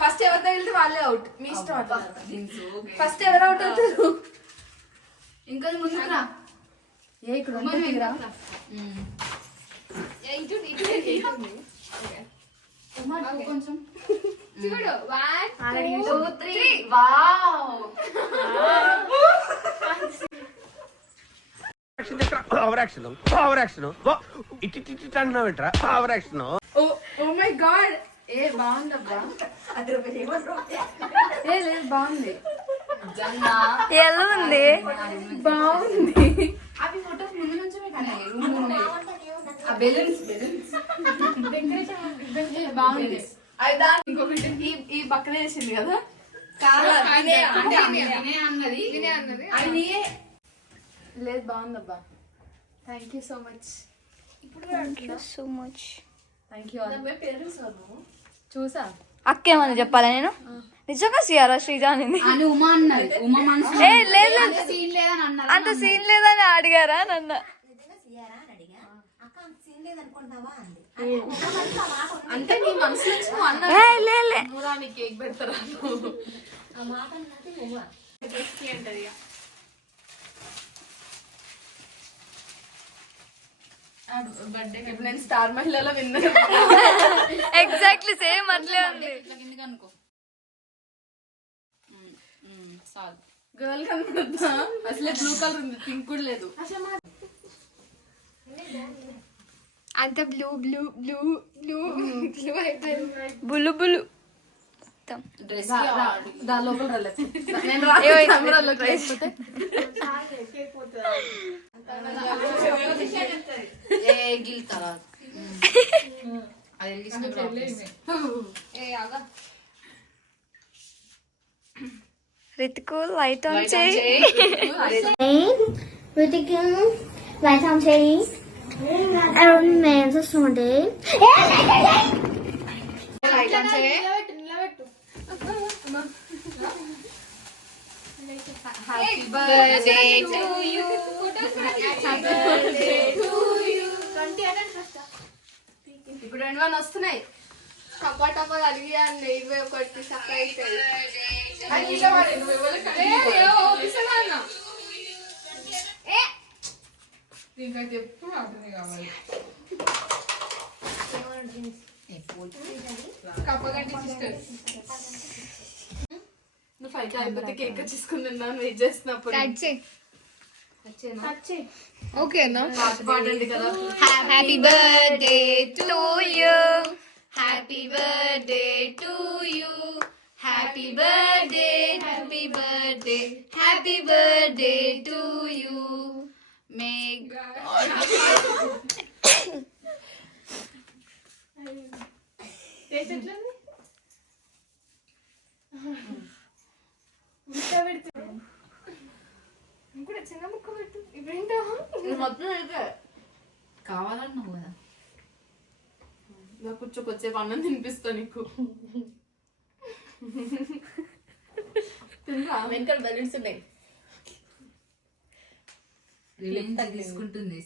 First ఎవరు తగిలితే వాళ్ళే అవుట్. మీ ఇష్టం. ఫస్ట్ ఎవరు అవుట్ అవుతారు? ఇంకా ముందుకు రా. ఇక్కడ కొంచెం చూడు. 1 2 3. వావ్. ఓవర్ యాక్షన్ ఇటు అంటున్నావేంట్రా? Over action. Oh my god. బాగుందబ్బా. లేదు బాగుంది. ఎలా ఉంది? బాగుంది. అవి ఫోటోస్ ముందు నుంచి రూమ్ ఉన్నాయి. ఆ బెలూన్స్ బాగుంది. ఇంకొకటి ఈ పక్కన వేసింది కదా. అన్నది లేదు బాగుందబ్బా. Thank you so much. Thank you. చూసా అక్కేమని చెప్పాలా నేను? నిజంగా సియారా శ్రీజ అనింది. అని ఉమా అన్నది. ఉమా మనసు లేదు సీన్ లేదని అన్నారు. అంత సీన్ లేదని అడిగారా నన్ను? అంటే నీ మనసు నుంచి నువ్వు అన్నా నీ కేక్ పెడతారా? బర్త్డే ఇప్పుడు నేను స్టార్ మహిళలో విన్నాను. ఎగ్జాక్ట్లీ సేమ్ అట్లే ఉంది. అనుకో గర్ల్ కనపడుతుందా? అసలే బ్లూ కలర్ ఉంది, పింక్ కూడా లేదు. అంత blue blue blue blue blue అయిపోయింది. బులు బులు డ్రెస్ దా లోపల రాలేదు. నేను కెమెరాలోకి వేసుకుంటే గిల్తారా అది రితికు లైట్ ఆన్ చేయి. రితికు లైట్ ఆన్ చేయి. చూస్తుంటే హ్యాపీ బర్త్డే టు యు. ఇప్పుడు 21 వస్తున్నాయి. టపా టపా అడిగి ఇవే ఒకటి సక్క అవుతాయి. ఇంకా చెప్పు అర్థమే కావాలి. కప్పగంటి సిస్టర్స్ నువ్వు 5 అయిపోతే కేక్ తీసుకుని తిన్నాను వెయిట్ చేస్తున్నప్పుడు. ఓకేనా? పాడండి కదా. Happy birthday to you. Happy birthday to you. Happy birthday happy birthday happy birthday to you. మే ఇప్పుడు చిన్న ముక్క పెట్టు. ఇప్పుడేంటో మొత్తం పెడితే కావాలన్నావు కదా. నాకు కూర్చోకొచ్చేపు అన్నం తినిపిస్తా నీకు. వెనకాల బెలూన్స్ ఉన్నాయి. తీసుకుంటుంది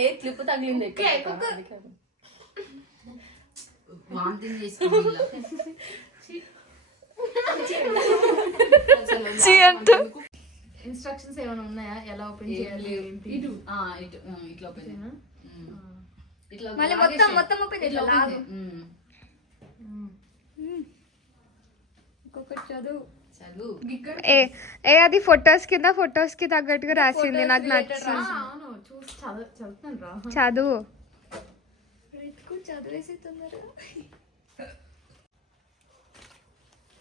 లేదు క్లిప్ తగిలింది. వాంతింగ్ చేసుకుంటుంది. ఇన్స్ట్రక్షన్స్ ఏమైనా ఉన్నాయా? ఎలా ఓపెన్ చేయాలి? ఇటు ఇట్లా ఓపెన్ చేయనా? ఇట్లా మళ్ళీ మొత్తం ఓపెన్ ఇట్లా ఓపెన్ ఇంకొకటి చదువు. ఏ అది ఫొటోస్ కి తగ్గట్టుగా రాసింది. నాకు నచ్చింది. చూసి చదువుతున్నాను రా. చదువు. చదివేసి తొందరగా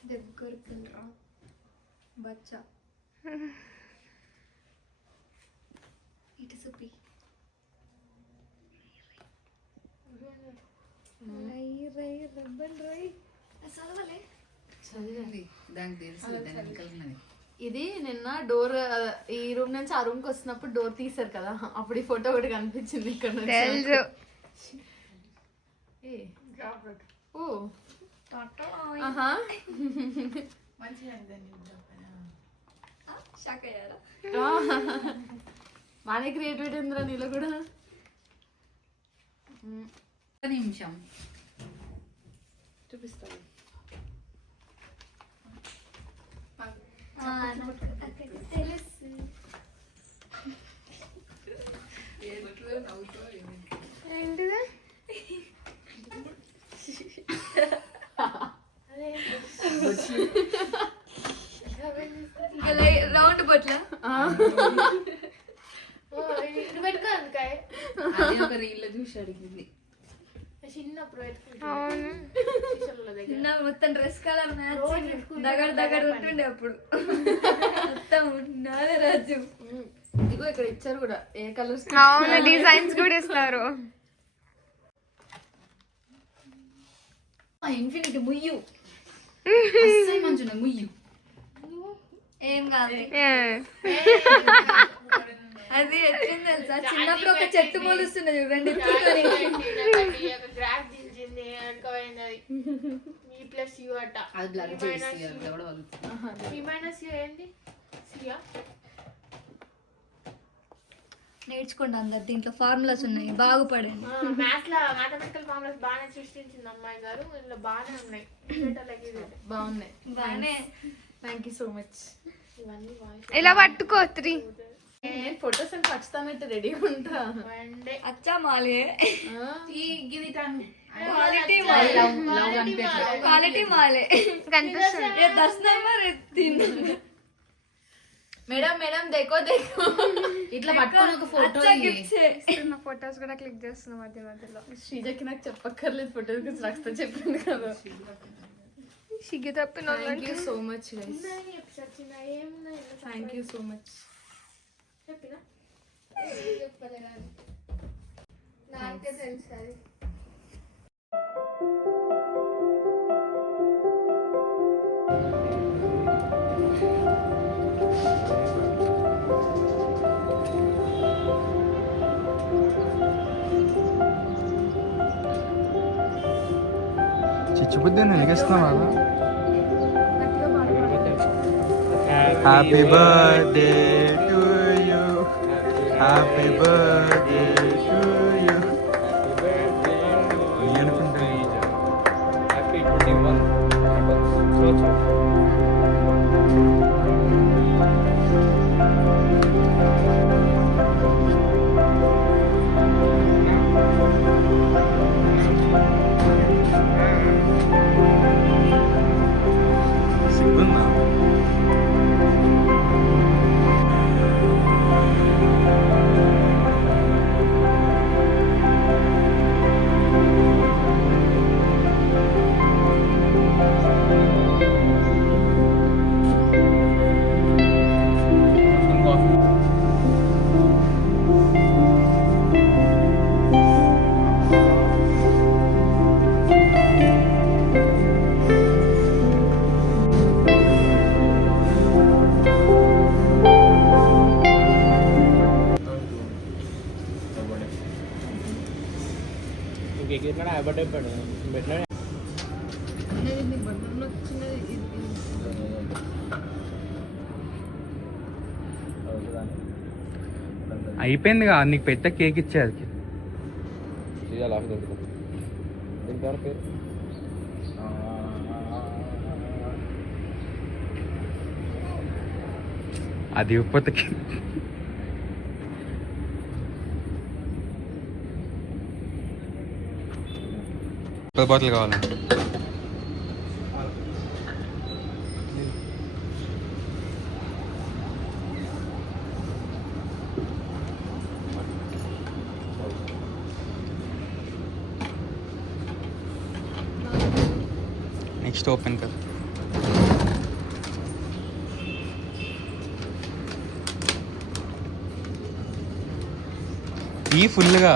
దగ్గరకు రా బచ్చా. ఇటు చూపి. చదివాలి. దానికి తెలుసు దాని వెనకాలన్నది. ఇది నిన్న డోర్ ఈ రూమ్ నుంచి ఆ రూమ్ కి వస్తున్నప్పుడు డోర్ తీసారు కదా, అప్పుడు ఈ ఫోటో ఒకటి కనిపించింది ఇక్కడ నుంచి. ఓ ఆహా బాగా క్రియేటివిటీ ఉందిరా నీలో కూడా. నిమిషం చూపిస్తాను. రౌండ్ బొట్ల నువ్వు పెట్టుకో అందుకాయ అది ఒక రీల్ చూసి అడిగింది. చిన్నప్పుడు అవును నా మొత్తం డ్రెస్ కలర్ మ్యాచ్ దగ్గర ఉంటుండే అప్పుడు మొత్తం నాదే రాజు. ఇగో ఇక్కడ ఇచ్చారు కూడా ఏ కలర్స్. అవును డిజైన్స్ కూడా ఇస్తారు. ఇన్ఫినిటీ ముయ్యు అస్సలు మంచిగా ముయ్యు. ఏం కాదు ఏ. అది ఎట్లుంది తెలుసా, చిన్నప్పుడు ఒక చెట్టు మొలుస్తుండే చూడండి. గ్రాఫ్ దించింది అనుకోపోయింది అది. మీ ప్లస్ యూ అట. అది బ్లర్ చేసి అది కూడా వదులుతుంది. మీ మైనస్ యూ ఏంటి? సియా నేర్చుకోండి అందరు, దీంట్లో ఫార్ములాస్ ఉన్నాయి, బాగుపడండి. మ్యాథ్స్ లో మ్యాథమెటికల్ ఫార్ములాస్ బాగానే సృష్టించింది అమ్మాయి గారు. ఇందులో బాగానే ఉన్నాయి, బాగున్నాయి. బాగానే. Thank you so much. ఇవన్నీ ఇలా పట్టుకో 3. నేను ఫొటోస్ అని ఖచ్చితంగా రెడీగా ఉంటా. అచ్చా మాలే ఈ గిది టన్ క్వాలిటీ లవ్ అనిపించలేదు. క్వాలిటీ మాలే కనిపిస్తుంది. ये 10 नंबर 3 మేడం మేడం దేకో దేకో. ఇట్లా పట్టుకొని ఒక ఫోటో నా ఫొటోస్ కూడా క్లిక్ చేస్తున్నా మధ్య మధ్యలో. శ్రీజకి నాకు చెప్పక్కర్లేదు ఫోటోస్ గురించి రక్త చెప్పింది కదా. సిగ్గు తప్పిన thank you so much guys. Thank you so much. నాకే తెలుసు అది. చిచ్చుబుద్ధి వెలిగిస్తున్నావా? Happy birthday to you, happy birthday to you అనుకుంటా. సిగ్గుందా? అయిపోయింది కదా, నీకు పెట్ట కేక్ ఇచ్చేది. అది ఇవ్వకపోతే బాటిల్ కావాలి. నెక్స్ట్ ఓపెన్ కదా. ఈ ఫుల్గా